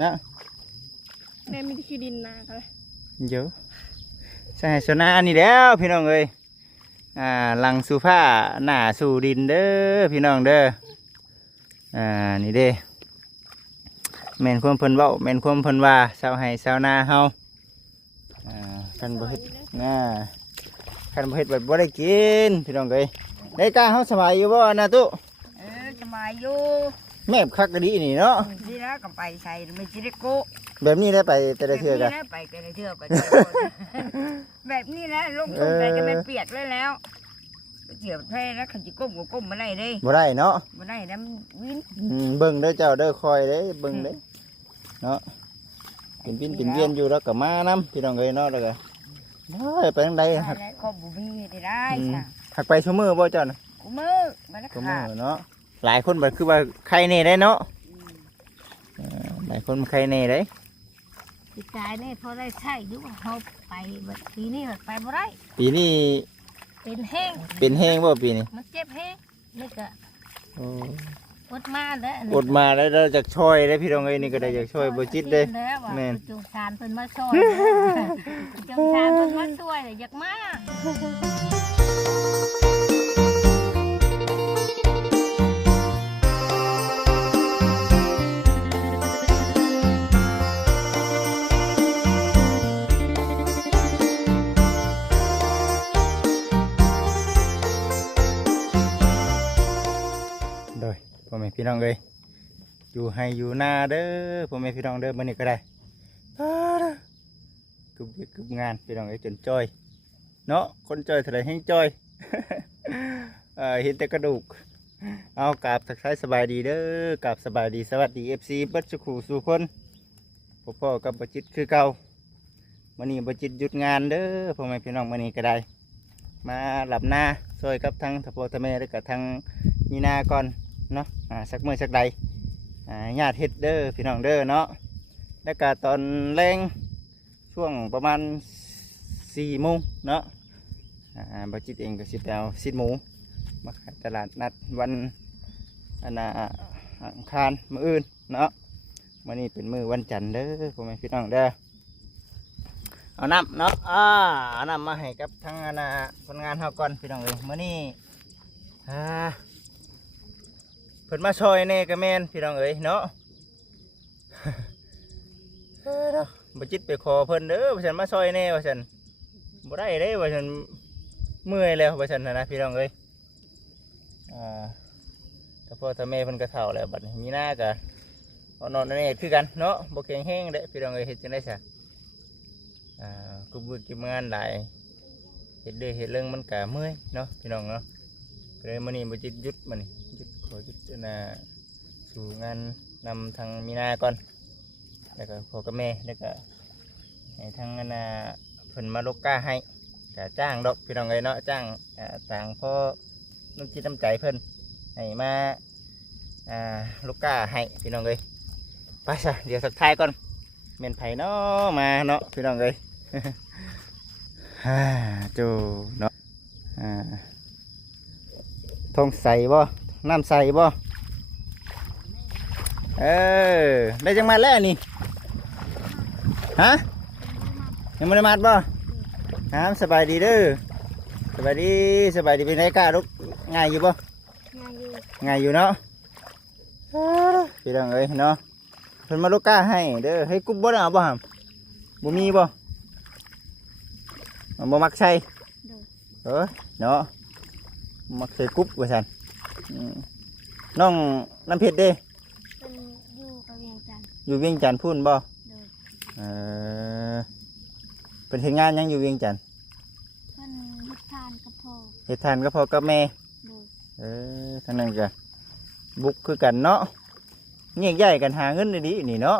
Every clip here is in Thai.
นะแม่มีที่ดินนาเขาเลย เยอะใช่ชนะนี่แล้วพี่น้องเอ้ยหลังสู่ผ้าหน้าสู่ดินเด้อพี่น้องเด้อนี่เด้แม่นความเพิ่นเว้าแม่นความเพิ่นว่าชาวไร่ชาวนาเฮาคันบ่เฮ็ดคันบ่เฮ็ดแบบบ่ได้กินพี่น้องเอ้ยได้กล้าเฮาสบายอยู่บ่นะตุ สบายอยู่ แม่บคักกะดีนี่เนาะ ดีแล้วก็ไปใส่ไม่จิริโก แบบนี้ได้ไปแต่ละเทื่อ แบบ กัน นี้นะไปแต่ละเทื่อไปแบบนี้นะลงทุนไปจะเป็นเปียกเลยแล้วเกี่ยวแพ้แล้วขันจิก้มก็ก้มมาได้เลย บ่ได้เนาะ มาได้น้ำวิน เบิ่งเด้อเจ้าเด้อคอยเด้เบิ่งเด้เนาะเป็นวินเป็นเวียนอยู่แล้วก็มานํพี่น้องเอ้ยเนาะแล้วก็ไปทางใดหัก ข้อบุบีได้ค่ะ หักไปชั่วมือบ่เจ้าน่ะ กูมือมาแล้ว ชั่วมื ค่ะ อเนาะหลายคนบ่คือว่าใครแน่ได้เนาะหลายคนใครแน่ได้ ติดใจนี่พอได้ใช่ยุบเขาไปแบบปีนี้ไปบ่ได้ ปีนี้ เป็นแห้ง เป็นแห้งบ่ปีนี้ มันเจ็บแห้งนี่ก็ โอ้ อดมาแล้ว อดมาแล้วเราจะช่วยได้พี่น้องเอ้ยนี่ก็ได้อยากช่วยบ่จิตเด้ แม่น จุงชานเพิ่นมาช่วยจุงชานเพิ่นมาช่วยอยากมา โดยพ่อแม่พี่น้องเอ้ยอยู่ให้อยู่หน้าเด้อพ่อแม่พี่น้องเด้อมื้อนี้ก็ได้กึบเวียกกึบงานพี่น้องเอ้ยจนจ้อยเนาะคนจ้อยเท่าไรให้จ้อย เห็นแต่กระดูกเอากราบทักทายสบายดีเด้อกราบสบายดีสวัสดี FC เบิดสุขสู่คนพ่อกับบ่จิตคือเก่ามื้อนี้บ่จิตหยุดงานเด้อพ่อแม่พี่น้องมื้อนี้ก็ได้มาหลับหน้าช่วยกับทั้งทพ่อทแม่แล้วก็ทั้งมีนาก่อนเนาะสักมื้อสักใดญาติเฮ็ดเด้อพี่น้องเด้อเนาะแล้วก็ตอนแรงช่วงประมาณ4 โมงเนาะบ่จิตเองก็สิไปเอาซีดหมูมาขายตลาดนัดวันอังคารมื้ออื่นเนาะมื้อนี้เป็นมื้อวันจันทร์เด้อพ่อแม่พี่น้องเด้อเอาน้ำเนาะเอาน้ำมาให้กับทั้งคนงานเฮาก่อนพี่น้องเอ้ยมื้อนี้เพิ่นมาช่วยแน่ก็แม่นพี่น้องเอ้ยเนาะ เนาะบ่จิตไปขอเพิ่นเด้อว่าซั่นมาช่วยแน่ว่าซั่นบ่ได้เด้ว่าซั่นเมื่อยแล้วว่าซั่นนะพี่น้องเอ้ยถ้าพ่อถ้าแม่เพิ่นก็เฒ่าแล้วบัดนี้มีหน้าก็เอานอนนั่นเองคือกันเนาะบ่แข็งแรงเด้พี่น้องเอ้ยเฮ็ดจังได๋ซะกุบกิบงานหลายเฮ็ดเด้เฮ็ดเรื่องมันก็เมื่อยเนาะพี่น้องเนาะก็เลยมื้อนี้บ่จิตหยุดมื้อนี้หยุดขอหยุดสู่งานนำทางมีนาก่อนแล้วก็พ่อกับแม่แล้วก็ให้ทางเพิ่นมาลกกาให้ก็จ้างดอกพี่น้องเอ้ยเนาะจ้างต่างพ่อน้ำจิตน้ำใจเพิ่นให้มาลกกาให้พี่น้องเอ้ยไปซะเดี๋ยวสักทายก่อนเม่นไผเนาะมาเนาะพี่น้องเอ้ย โจเนาะทองใส่บ่น้ำใส่บ่ได้จังมาแล้วนี่ฮะยังไม่ได้มาบ่สบายดีเด้อสบายดีเป็นไงกล้าลุกง่ายอยู่บ่ง่ายอยู่เนาะพี่น้องเอ้ยเนาะเพิ่นมาลูกกล้าให้เด้อให้กุ๊บบ่ได้เอาบ่หามบ่มีบ่มักใช่เนาะมักใส่กุ๊บว่าซั่นน้องน้ำเพชรเด้เป็นอยู่กับเวียงจันทร์ อยู่เวียงจันทน์พูนบ่ โดย เป็นเฮ็ดงานยังอยู่เวียงจันทน์ เพิ่นเฮ็ดทานกับพ่อ เฮ็ดทานก็พอกับแม่ โดย ทั้งนั้นก็บุกคือกันเนาะเงียกใหญ่กันหาเงินดีๆนี่เนาะ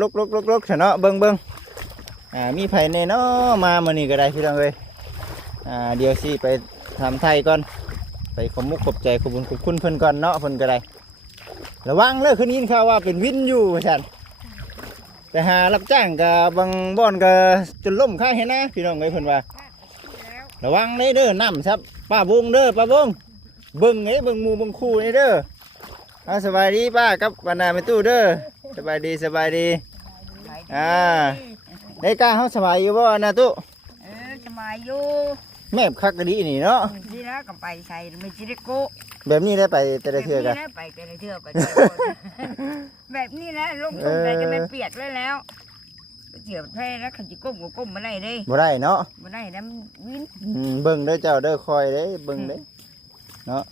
ลุกเถอะเนาะเบิ่งมีไผแน่เนาะมามื้อนี้ก็ได้พี่น้องเอ้ยเดี๋ยวสิไปทำไทยก่อนไปขอบมุกขอบใจขอบคุณเพิ่นก่อนเนาะเพิ่นก็ได้ระวังเลยคืนนี้ข่าวว่าเป็นวินอยู่ฉันแต่หารับจ้างกับบางบ่อนก็จนล่มค่าเห็นนะพี่น้องเอ้ยเพิ่นว่าระวังเลยเด้อน้ำครับป้าบุงเด้อป้าบุงเบิ่งไงเบิ่งหมู่เบิ่งคู่นี่เด้อ เอาสบายดีป้ากับปานาไม่ตู้เด้อสบายดีสบายดีได้กล้าเฮาสบายอยู่บ่นะตู้ สบายอยู่ แม่คักกะดีนี่เนาะ ดีแล้วก็ไปใส่ไม่ชิริโก้ แบบนี้ได้ไปแต่ละเทื่อกัน ไปแต่ละเทื่อไปแบบนี้นะลงตรงใจก็มันเปียกเลยแล้วเจียวแพ้แล้วขันจิก้มก็ก้มมาได้เด้ บ่ได้เนาะ มาได้น้ำวิน เบิ่งเด้อเจ้าเด้อคอยเด้เบิ่งเด้เนาะ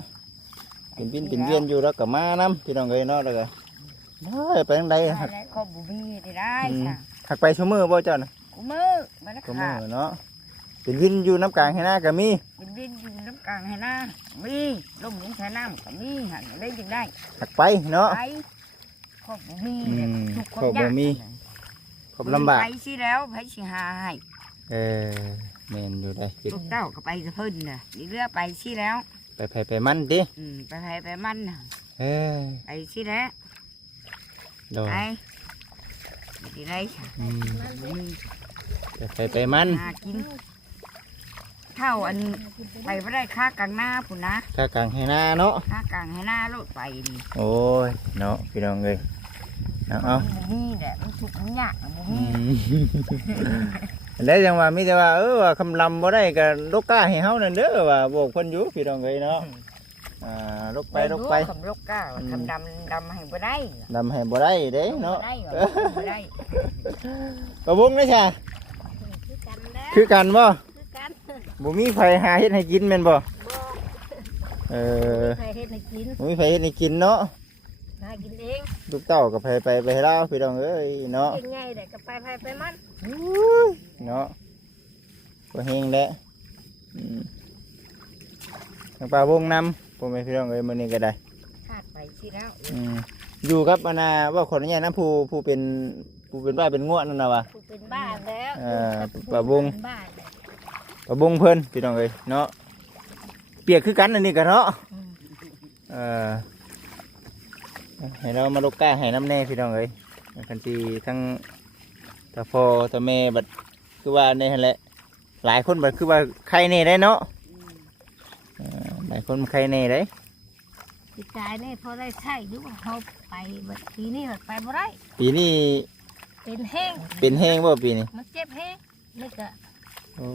เป็นวินเป็นเวียนอยู่แล้วก็มานํพี่น้องเอ้ยเนาะแล้วก็ได้ไปทางใดหัก ข้อบุบีได้ค่ะ หักไปชั่วมือบ่เจ้าน่ะ กูมือมาแล้ว ชั่วมื ค่ะ อเนาะเป็นวินอยู่น้ำกลางให้หน้าก็มี เป็นวินอยู่น้ำกลางให้หน้ามีลมหญิงใช้น้ำก็มีหันได้ยังได้ หักไปเนาะ ไปข้อบุบี ทุกคนยากผมลำบาก ไปสิแล้วไปสิหาให้ แม่นอยู่ได้ ลูกเต้าก็ไปจะเพิ่นน่ะนี่เรือไปสิแล้ว ไปมันดิ ไปมันน่ะ ไปสิแล้ว โดน ไปดีไรค่ะ ไปมัน หากินเท่าอันไปไม่ได้ค่ากลางหน้าปุ่นนะ ข้ากลางให้หน้าเนาะ ค่ากลางให้หน้าโลดไปดิ โอ้ยเนาะพี่น้องเลยเอา บุมีแหละมันถูกมันยากบุมี แล้วจังว่ามีแต่ว่าว่าคำลำบ่ได้ก็ลกกล้าให้เฮานั่นเด้อว่าบอกเพิ่นอยู่พี่น้องเลยเนาะลกไป คำลกก้าคำดำให้บ่ได้ ดำให้บ่ได้เด้เนาะ บ่ได้ ประบุงนะจ้ะ คือกันแล้ว คือกันบ่ คือกัน บ่มีไผหาเฮ็ดให้กินแม่นบ่ บ่ ใค ใครเฮ็ดให้กิน บ่มีไผเฮ็ดให้กินเนาะ หากินเอง ลูกเต้าก็ไปให้เราพี่น้องเอ้ยเนาะ เองไงแต่ก็ไปมัน เนาะก็เฮงแหละทางป่าวงนำผมไปพี่น้องเอ้ยมื้อนี้ก็ได้ ขาดไปสิแล้ว อยู่กับอาณาว่าคนนี้นะผู้เป็นบ้าเป็นง่วนั่นน่ะวะ กูเป็นบ้านแล้ว ป่าวง เป็นบ้านแล้ว ป่าวงเพิ่นพี่น้องเอ้ยเนาะเปียกคือกันอันนี้กันเนาะให้เรามาลกกาให้น้ำแน่พี่น้องเอ้ยคันทีทั้งตาพ่อตาแม่บัดคือว่าในนั่นแหละหลายคนบัดคือว่าใครเน่ได้เนาะหลายคนใครเน่ได้ สิกายนี่พอได้ใช้อยู่ว่าเขาไปแบบทีนี้แบบไปบ่ได้ ปีนี้ เป็นแห้ง เป็นแห้งบ่ปีนี้ มันเจ็บแห้งนี่ก็ โอ้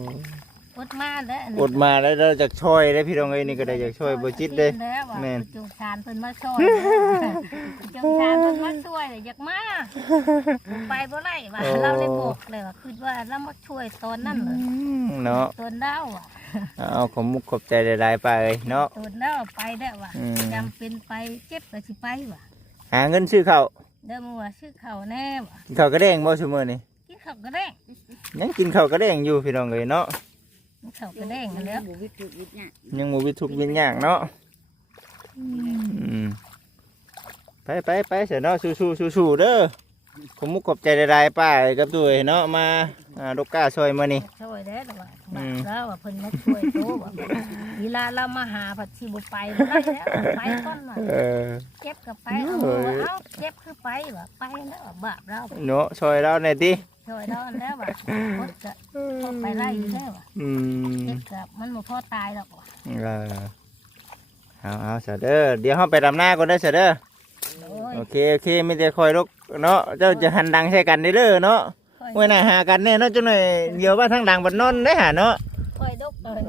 อดมาแล้วอันนี้ อดมาแล้วเราจะช่วยได้พี่น้องเอ้ยนี่ก็ได้อยากช่วยบ่จิตเด้ แล้วว่า แม่น จงสารเพิ่นมาช่วยจงสารเพิ่นมาช่วยเลยอยากมาไปบ่ได้ว่าเราเลยบอกเลยว่าคือว่าเรามาช่วยตอนนั้นเลย เนาะ ตอนดาวอ่ะ เอาขอบมุกขอบใจหลายๆไปเอ้ยเนาะ ตอนดาวไปได้ว่ะจำเป็นไปเจ็บก็สิไปว่ะ หาเงินซื้อข้าว เดิมว่าชื่อเขาแน่ว่ะ กินข้าวกระเด้งบ่ซุมื้อนี้ กินข้าวก็ได้ ยังกินข้าวกระเด้งอยู่พี่น้องเอ้ยเนาะ กินข้าวก็ได้กันแล้ว บุวิจุวิทเนี่ย ยังบ่มีทุกข์มียากเนาะไปเสียเนาะสู้ๆเด้อขอบมุกขอบใจหลายๆป้าเอ้ยกับตัวเอ้ยเนาะมาลูกก้าช่วยมื้อนี้ ช่วยได้แต่ว่าบาปแล้วว่าเพิ่นมาช่วยโตว่าเวลาเรามาหาผัดชีบุไปบ่ได้แล้วไปก่อนว่ะเจ็บก็ไปเอาว่าเอ้าเจ็บคือไปว่ะไปแล้วว่าบาปเรา เนาะช่วยเราหน่อยติ ช่วยเราแล้วว่ะอดก็อดไปไล่อยู่แล้วว่ะเจ็บกับมันบ่พอตายหรอกว่ะ เอาเสยเด้อเดี๋ยวเฮาไปดำหน้าก่อนเด้อเสยเด้อ โอ้ย โอเคมีแต่คอยลูกเนาะเจ้าจะหันดังใส่กันเด้อเนาะ เมื่อน่ะหากันแน่เนาะจังหน่อยเดี๋ยวว่าทางดังบัดนอนได้หาเนาะ ค่อยดกเลย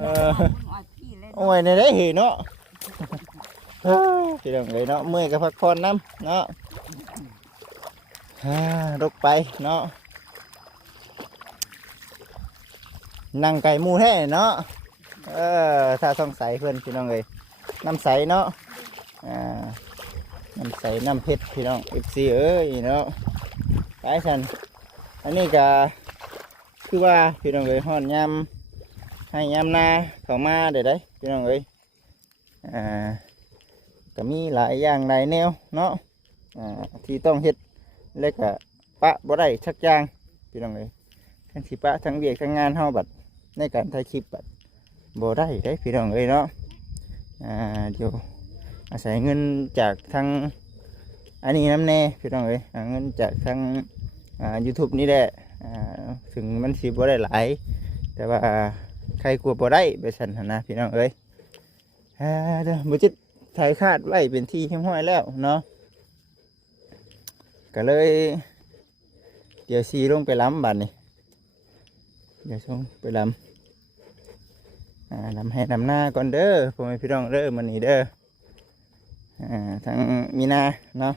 โอ้ยในได้เห็นเนาะพี่น้องเอ้ยเนาะเมื่อยก็พักผ่อนน้ำเนาะรกไปเนาะนั่งไก่หมูแท้เนาะถ้าสงสัยเพื่อนพี่น้องเอ้ยน้ำใสเนาะน้ำใสน้ำเพชรพี่น้องFCเอ้ยเนาะไปฉันอันนี้ก็คือว่าพี่น้องเอ้ยฮ้อนยำให้ยำนาเข้ามาได้พี่น้องเอ้ยก็มีหลายอย่างหลายแนวเนาะที่ต้องเฮ็ดแล้วก็ปะบ่ได้สักอย่างพี่น้องเอ้ยทั้งสิปะทั้งเวียกทั้งงานเฮาบัดในการถ่ายคลิปบัดบ่ได้พี่น้องเอ้ยเนาะเดี๋ยวอาศัยเงินจากทางอันนี้น้ำแน่พี่น้องเอ้ยเงินจากทาง YouTube นี่แหละถึงมันสิบ่ได้หลายแต่ว่าใครกลัวบ่ได้ไปสั่นหั่นนะพี่น้องเอ้ยเด้อบ่จิต ไถคาดไว้เป็นที่เรียบร้อยแล้วเนาะก็เลยเดี๋ยวซีลงไปล้ำบัดนี่เดี๋ยวลงไปล้ำล้ำให้ล้ำหน้าก่อนเด้อพ่อแม่พี่น้องเด้อมันนี่เด้อทางมีนาเนาะ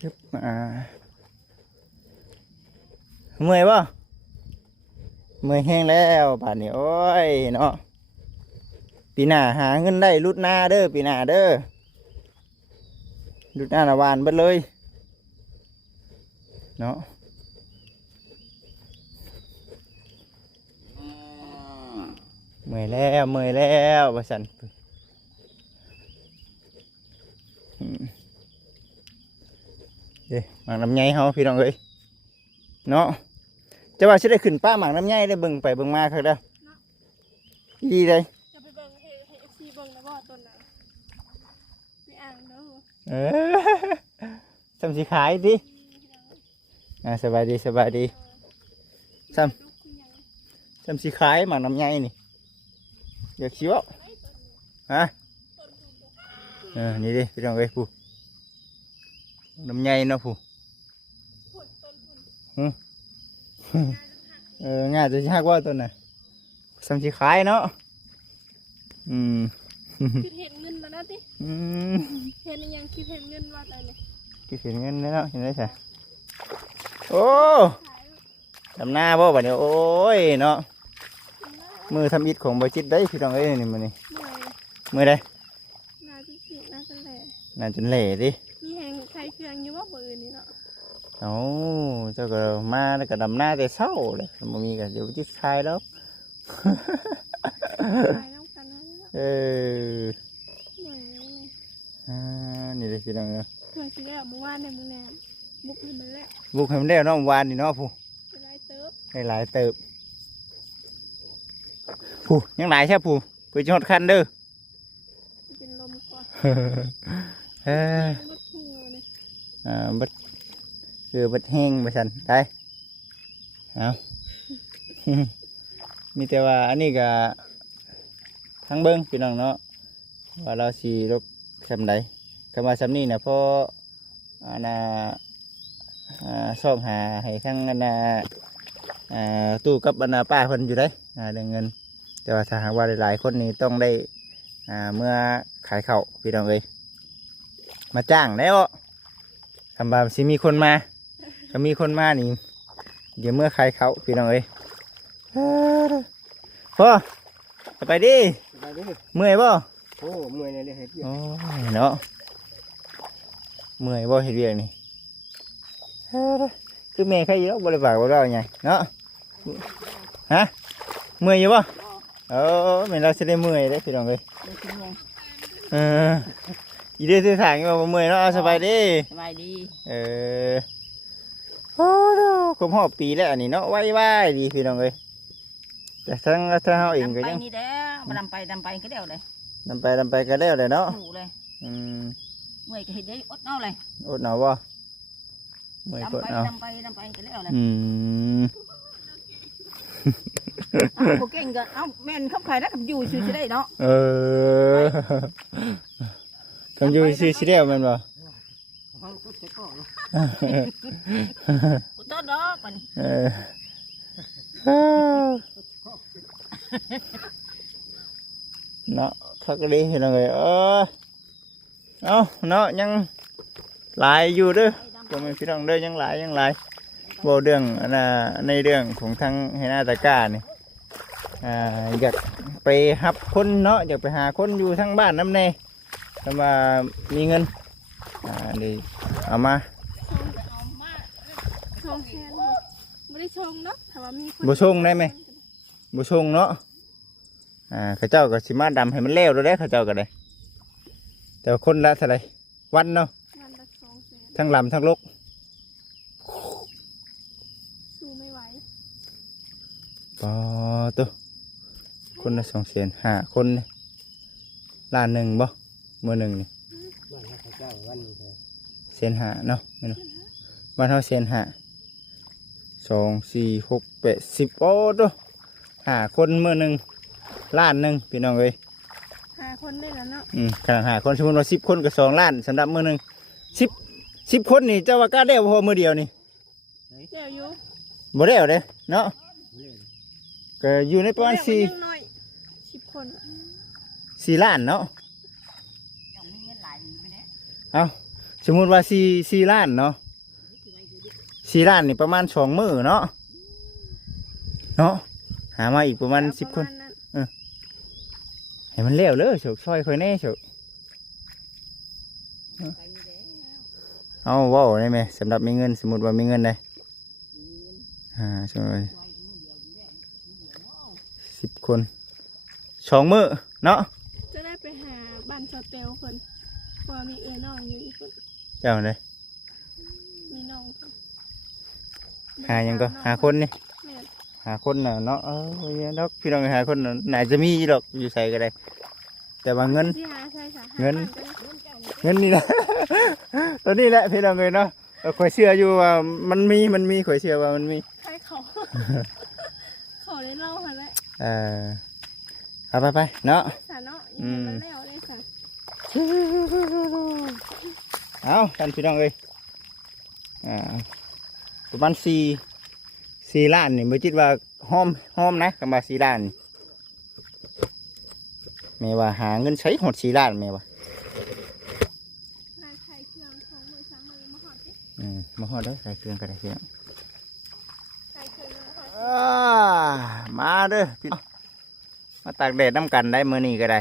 ชึบเมื่อยป่ะเมื่อยแห้งแล้วป่านนี้โอ้ยเนาะปีหน้าหาเงินได้รุดหน้าเด้อปีหน้าเด้อรุดหน้าหน้าวานเบิดเลยเนาะเมื่อยแล้วว่าสันเด้หมากลำไยเฮาพี่น้องเอ้ยเนาะจะว่าสิได้ขึ้นป้าหมากลำไยได้เบิ่งไปเบิ่งมาครับเด้อดีเลยจะไปเบิ่งให้FCเบิ่งนะบ่ต้นน่ะไม่อ่างเด้อทำสิขายดิสบายดีทำสิขายหมากลำไยนี่อยากชิวฮะนี่ดิพี่น้องเอ้ยผู้ลำไยเนาะผู้ง่ายจะยากว่าตัวน่ะทำสิขายเนาะคิดเห็นเงินแล้วนะติเห็นยังคิดเห็นเงินว่าอะไรเนี่ยคิดเห็นเงินเนาะเห็นได้ใช่โอ้ทำหน้าบ่บัดนี้โอ้ยเนาะมือทำอิฐของบ่จิตได้พี่น้องเอ้ยนี่มื้อนี้มือได้น่าจะสิน่าจะแหล่น่าจะแหล่ดิมีแหงใครเครื่องอยู่ว่าบ่อื่นนี่เนาะเจ้าก็มาแล้วก็ดำหน้าแต่เช้าเลยบ่มีก็เดี๋ยวจิตคายแล้วนี่เลยพี่น้องเนาะเพื่อนสิแล้วเมื่อวานเนี่ยมึงแน่บุกให้มันแล้วเนาะวานนี่เนาะผู้หลายเติบผู้ยังหลายใช่ผู้ไปจอดคันเด้อเป็นลมก่อนบัดคือบัดแห้งไปสันได้เอามีแต่ว่าอันนี้ก็ทั้งเบิ้งพี่น้องเนาะว่าเราสีรกสำใดคำว่าสำนี้นะเพราะซ่องหาให้ทั้งตู้กับป้าเพิ่นอยู่ได้เรื่องเงินแต่ว่าถ้าหากว่าหลายๆคนนี้ต้องได้เมื่อขายข้าวพี่น้องเอ้ยมาจ้างแล้วทำบาปสิมีคนมาก็มีคนมานี่เดี๋ยวเมื่อขายข้าวพี่น้องเอ้ยพ่อไปดิเมื่อยบ่โอ้เมื่อยเลยเฮ็ดเวียกเนาะเมื่อยบ่เฮ็ดเวียกนี่คือแม่ใครอยู่แล้วบ่ได้ฝากบ่ได้ไงเนาะฮะเมื่อยอยู่บ่แม่เราสิได้เมื่อยเด้พี่น้องเอ้ยอีเด้อทางว่าบ่เมื่อยเนาะสบายดีโอ้โหครบรอบปีแล้วอันนี้เนาะไว้ดีพี่น้องเอ้ยแต่ทั้งเฮาเองก็ยังนี่เด้อดำไปก็เดียวเลยดำไปก็แล้วเลยเนาะเลยเมื่อยก็เห็นได้อดเอาเลยอดเอาบ่เมื่อยกดเอาดำไปก็แล้วเลยโอเคก็เอาแม่นเข้าใครแล้วกับอยู่ชื่อจะได้เนาะคำอยู่ชื่อสิได้แม่นบ่ต้นดอกมันเนาะทักดีเห็นเลยเอาเนาะยังหลายอยู่เด้อผมเป็นพี่น้องเด้อยังหลายโบเรื่องในเรื่องของทางให้หน้าตะก้านี่อยากไปหับคนเนาะอยากไปหาคนอยู่ทั้งบ้านน้ำเนยแต่ว่ามีเงินดีเอามาชงแค่ไม่ได้ชงเนาะแต่ว่ามีบุชงได้ไหมบุชงเนาะข้าเจ้าก็สิมาดำให้มันเลี้ยวด้วยได้ข้าเจ้าก็ได้แต่คนละเท่าไรวันเนาะทั้งลำทั้งลกสู้ไม่ไหวปอตัวคนละ200,000 คนล้านหนึ่งบ่เมื่อหนึ่งนี่บ้านข้าเจ้าวันนี้150,000เนาะบ้านเขา150,000 2 4 6 8 10โอ้โต5คนมื้อหนึงล้านหนึงพี่น้องเอ้ย 5 คนได้แล้วเนาะ ขนาด5คนสมมุติว่า10คนก็2ล้านสำหรับมื้อหนึง10คนนี่เจ้าว่ากล้าได้บ่พอมื้อเดียวนี่ เดี๋ยวอยู่ บ่ได้เอาเด้เนาะก็อยู่ในประมาณ เดี๋ยวมันยังน้อย10 คน 4ล้านเนาะ ยังมีเงินหลายอยู่ไปเนี่ย เอาสมมุติว่า4ล้านเนาะ4ล้านนี่ประมาณ2มื้อเนาะหามาอีกประมาณ10คน ประมาณนั้น ให้มันเร็วเลยโฉกช่วยค่อยแน่โฉก ไปมีแล้ว เอาเว้าได้ไหมสำหรับมีเงินสมมุติว่ามีเงินได้ช่วย10 คน2มื้อเนาะ จะได้ไปหาบ้านสเตลเพิ่นเพราะว่ามีน้องอยู่อีกคน เจ้าเลย มีน้องเพิ่น หายังก็หาคนนี่ แม่น หาคนน่ะเนาะเนาะพี่น้องหาคนน่ะน่าจะมีอยู่ดอกอยู่ใส่ก็ได้แต่ว่าเงิน สิหาใช่ค่ะ เงิน หาบ้าก็ได้ เงินนี่แหละ ตอนนี้แหละพี่น้องเลยเนาะข่อยเชื่ออยู่ว่ามันมีข่อยเชื่อว่ามันมี ใช่เขา เขาได้เล่าค่ะแหละ เอาไปเนาะ สาเนาะยังไงมันแล้วได้ค่ะ เอาท่านพี่น้องเลยประมาณ4ล้านนี่ไม่คิดว่าห้อมนะคำว่า4ล้านแม่ว่าหาเงินใช้หด4ล้านแม่ว่า นายไทยเครื่อง2 มือ 3 มือมาหอดดิ มาหอดเด้อใส่เครื่องก็ได้พี่น้อง ไทยเครื่องมาหอด มาเด้อพี่น้องมาตากแดดน้ำกันได้มื้อนี้ก็ได้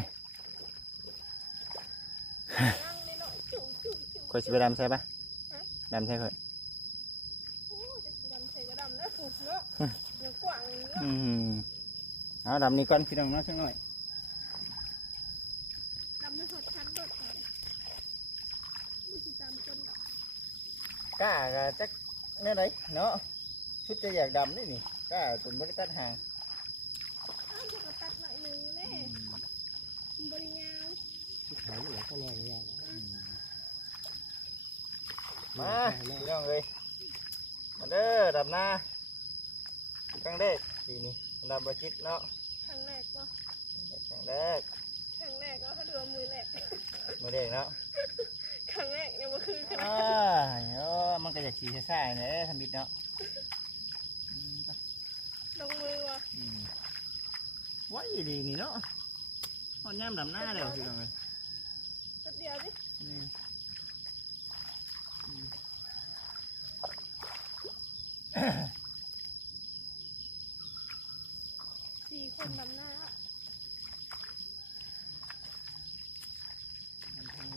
นั่งเลยเนาะจุ่จุ่ ข่อยสิไปดำใช่ปะดำใช่ข่อย โอ้จะสิดำใส่ก็ดำแล้วผูกเนาะเดี๋ยวกว่างเนาะ เอาดำนี่ก่อนพี่น้องเนาะสักหน่อย ดำไม่หดชั้นโดดไปดูสิตามคนดอก กล้าก็จักแนี่ไหนเนาะชุดจะอยากดำนี่กล้าจนบริตัดหาง อ้าวจะกระตัดหน่อยหนึ่งเน่บริยาว หายอยู่ข้างในเนี่ย มาพี่น้องเลยมาเด้อดำนาครั้งแรกทีนี้ดำบะจิตเนาะ ครั้งแรกเนาะ ครั้งแรก ครั้งแรกก็ถ้าดูว่ามือแรก มือเด็กเนาะ ครั้งแรกเนี่ยมันคือขนาด มันก็จะขี่ซ่าๆเนี่ยทำบิดเนาะ ลงมือว่ะ ว้ายดีนี่เนาะพอย่ำดำหน้าแล้วพี่น้องเลย แป๊บเดียวดิ4 คนดำหน้า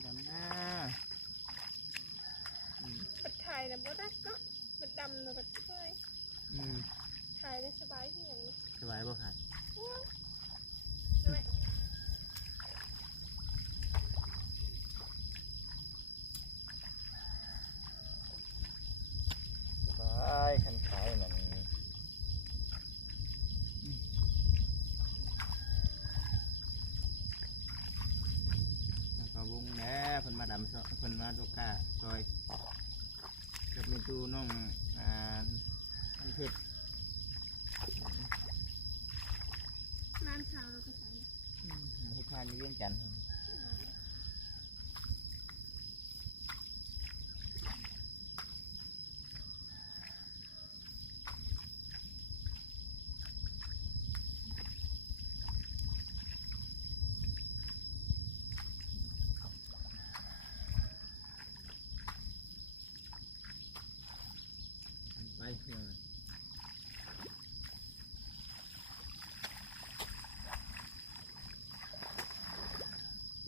ดำหน้า ปัดถ่ายนะบ่ได้เนาะปัดดำนะปัดเฮ้ยถ่ายได้สบายที่อย่างนี้ สบายบ่ขาดสบายขันขายนั่นก็วงแหน่เพิ่นมาดำเพิ่นมาดูกาซอยกับเมตูน้องอันเพชร ร้านสาวเราก็ใส่ ให้ทานนี่เรื่องจันทร์ไปเลย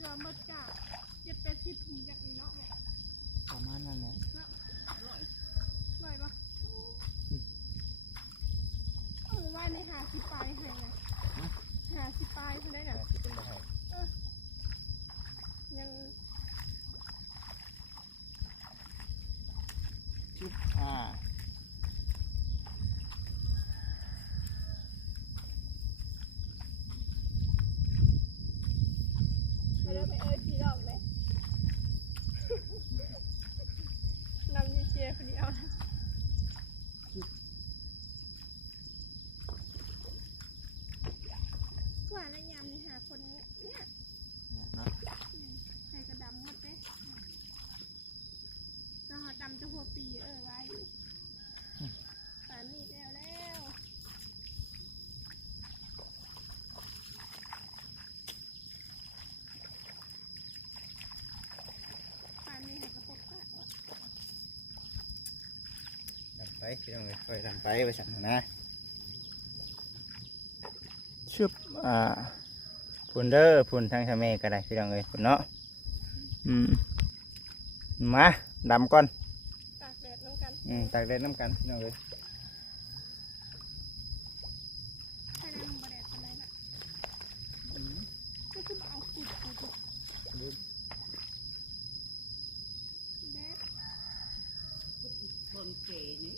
ยอมมาจาก7-80ถุงจากนี้เนาะแม่ ประมาณนั้นแหละ ลอยปะว่าใน50 ปลายให้นะ50 ปลายเท่าได้น่ะ ที่เป็นบ่ให้ ยัง ไม่ได้ไปทีดอกเลยนำดีเจคนเดียวนะ วายอยู่ป่านนี้แล้วป่านนี้ให้กระตกปะ ดำไปพี่น้องเลยค่อยดำไปไปสั่งนะชึบพุ่นเด้อพุ่นทางทะเมก็ได้พี่น้องเลยพุ่นเนาะมาดำก่อน ตากแดดน้ำกัน ตากแดดน้ำกันพี่น้องเลย ให้ได้มันบ่แดดปานใดน่ะก็คือเอากุดแดด คนเก๋นี่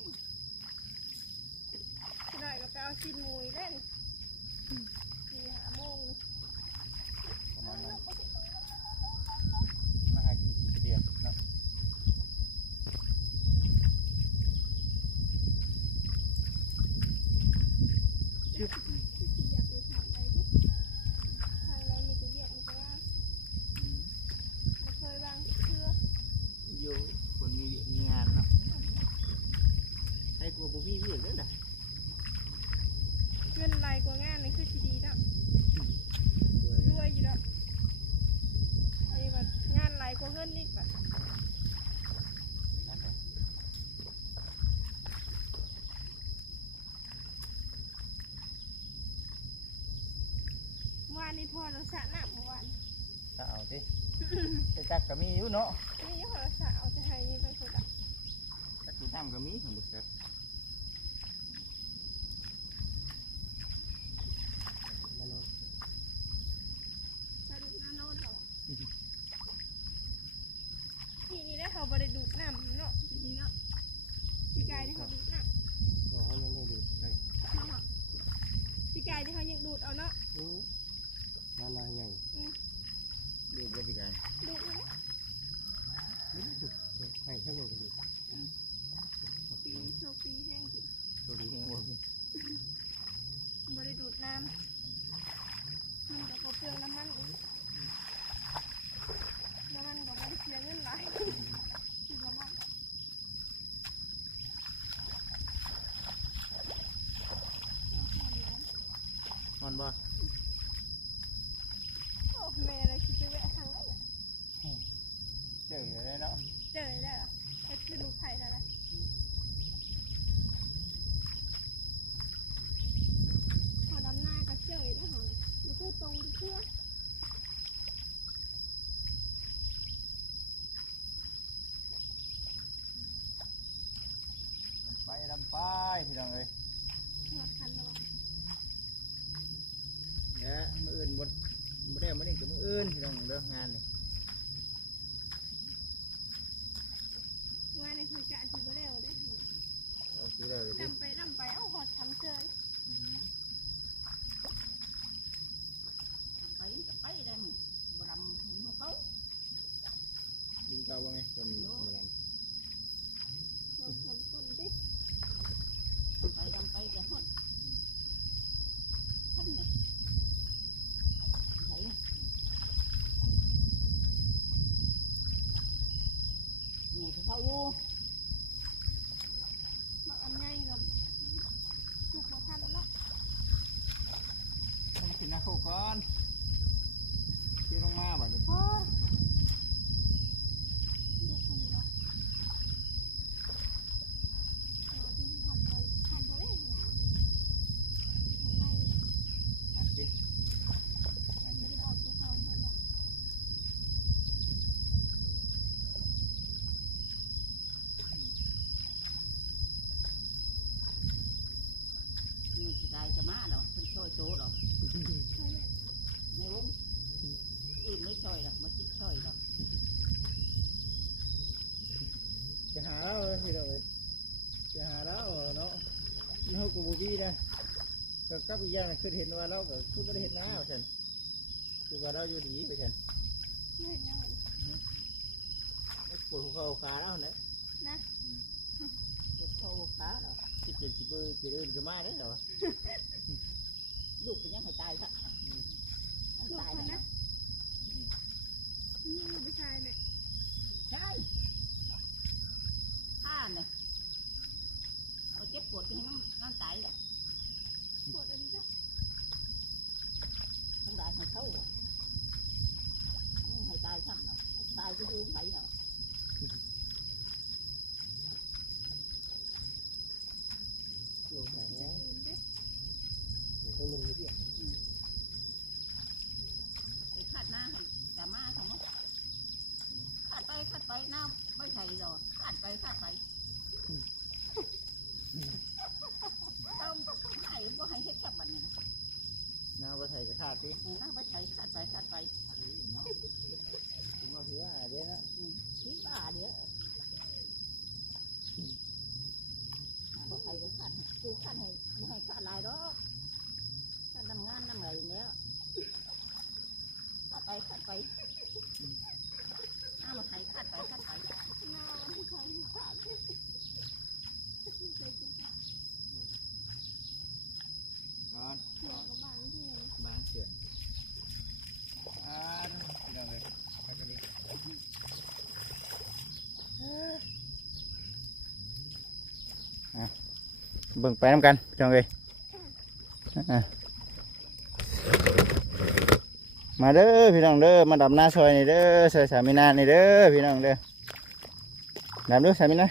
ได้ก็ไปเอาชิ้นหมูเล่น4-5 โมง ประมาณนั้นมาหากี่เดือนเนาะ อยากไปถามไปดิทางไรมีแต่เวียดมันก็ว่าบ่เคยวางเชื่อ อยู่คนมีงานเนาะให้กลัวบุมีเวียดด้วยนะ เงินไรกว่างานนี่คือสิดีเนาะรวยอยู่เนาะไอ้แบบงานไรกว่าเงินนี่แบบเมื่อวานนี้พอเราสระน้ำเมื่อวาน ถ้าเอาสิแต่จักก็มีอยู่เนาะ นี่พอเราสระเอาแต่ให้นี่ไปสุดอ่ะ จักอยู่น้ำก็มีของบุษบ มานอน สะดุดหน้าโน้ตเรานี่ได้เขาบริดูดน้ำเนาะนี่เนาะพี่กายนี่เขาดูดน้ำ ก็เขายังได้ดูใช่ เนาะพี่กายนี่เขายังดูดเอาเนาะ มาลายใหญ่ ดูบริการ ดูดเอาไหม ให้ทั้งหมดกันดู ปีโชคปีแห้งสิ ตัวดีแห่งวัว บริดูดน้ำมันก็เปลืองน้ำมันอีกน้ำมันก็ไม่ได้เสียเงินหลายคือน้ำมัน มันบ่ โอ้แม่เลยคิดจะแวะทางไหนอ่ะ เจออยู่เลยเนาะ เจอได้เหรอเฮ็ดคือลูกไผ่ได้ละพอดำหน้าก็เจอได้หรอมันคือตรงเพื่อ ลำไปพี่น้องเลย หอดคันแล้ว เนี่ยมืออื่นบดได้มาได้กับมืออื่นพี่น้องเด้องานนี่ ว่าในคือจะอธิบายแล้วได้ เอาซื้อได้เลยดิ ดำไปเอาหอดคันเจอ ไปกับไปได้มึงบรำหัวเขา ดินเก่าว่าไงต้นโบราณ หอดคันต้นดิ ไปดำไปกับหดท่านเลยไหนเนี่ยเขาอยู่ มาอันใหญ่กับลูกมาทันแล้ว ต้องกินน้ำข้าวก่อนที่ลงมาบ่เดี๋ยวพ่อ ลูกคนนี้ละหอดเราทำตัวเองนะทำไง อันสิ ไม่ได้บอกเจ้าของคนละ นี่สิได้จะมาหรอคนช่วยโซ่หรอ ใช่ไหม ในวงอื่นไม่ช่วยหรอกมาคิดช่วยหรอก จะหาเราเลยพี่น้องเลยจะหาเราเนาะเรากับบูบี้นะก็กับอีกอย่างคือเห็นว่าเราก็คือไม่ได้เห็นหน้าไปฉันคือว่าเราอยู่ดีไปฉัน ไม่เห็นยังไง ปวดหัวเข่าขาแล้วเนี่ย นะ ปวดคอขาหรอ คิดเป็นสิบเบอร์จะเดินก็มาได้เหรอ ลูกเป็นยังไงตายซะ ลูก ตาย คน แล้ นะ ว ยิ่งลูกผู้ชายเนี่ย ใช่ข้าเนี่ย เนาะขาดไปต้องให้บ่ให้เฮ็ดกับมันนี่นะ น้าบ่ใส่กระขาดดิ นั่งไปใช้ขาดไป เนาะถึงว่าคือว่าเด้นะ ชี้บ้าเดี๋ยวบ่ใครก็ขาดกูขาดให้บ่ให้ขาดหลายดอกขาดทำงานทำอะไรอย่างเงี้ยขาดไปอ้าวมาใครขาดไป หน้าวันที่เขาขาด ก่อน เกี่ยวกับบางที่ บ้านเสือนพี่น้องเลยไปกันดิเบิ่งไปน้ำกันพี่น้องเลยมาเด้อพี่น้องเด้อมาดำหน้าซอยนี่เด้อซอยสามินานี่เด้อพี่น้องเด้อดำดูสามินา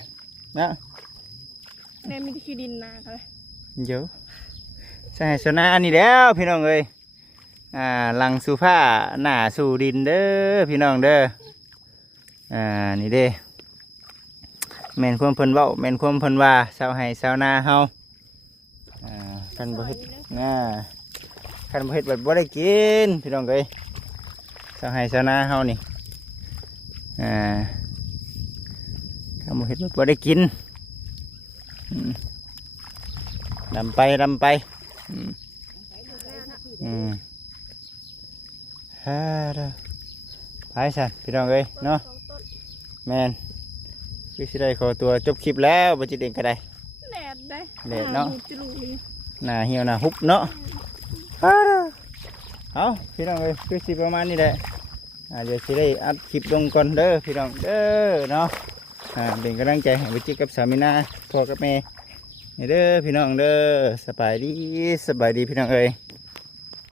นะ แม่มีที่ดินนาเขาเลย เยอะใช่โซนานี่แล้วพี่น้องเอ้ยหลังสู่ผ้าหน้าสู่ดินเด้อพี่น้องเด้อนี่เด้แม่นความเพิ่นเว้าแม่นความเพิ่นว่าชาวไร่ชาวนาเฮาคันบ่เฮ็ดคันบ่เฮ็ดแบบบ่ได้กินพี่น้องเอ้ยชาวไร่ชาวนาเฮานี่คันบ่เฮ็ดแบบบ่ได้กินดำไปฮ่าเด้อไปสันพี่น้องเอ้ยเนาะ 2 ต้น แมนคือสิได้ขอตัวจบคลิปแล้วบ่จิเด้งก็ได้ แดดได้ แดดเนาะ จะรู้นี่ หน้าเหี่ยวหน้าฮุบเนาะฮ่าเด้อเอาพี่น้องเอ้ยคือสิประมาณนี้แหละเดี๋ยวสิได้อัดคลิปลงก่อนเด้อพี่น้องเด้อเนาะเป็นกำลังใจให้บ่จิกับสามีนาพ่อกับแม่นี่เด้อพี่น้องเด้อสบายดีพี่น้องเอ้ย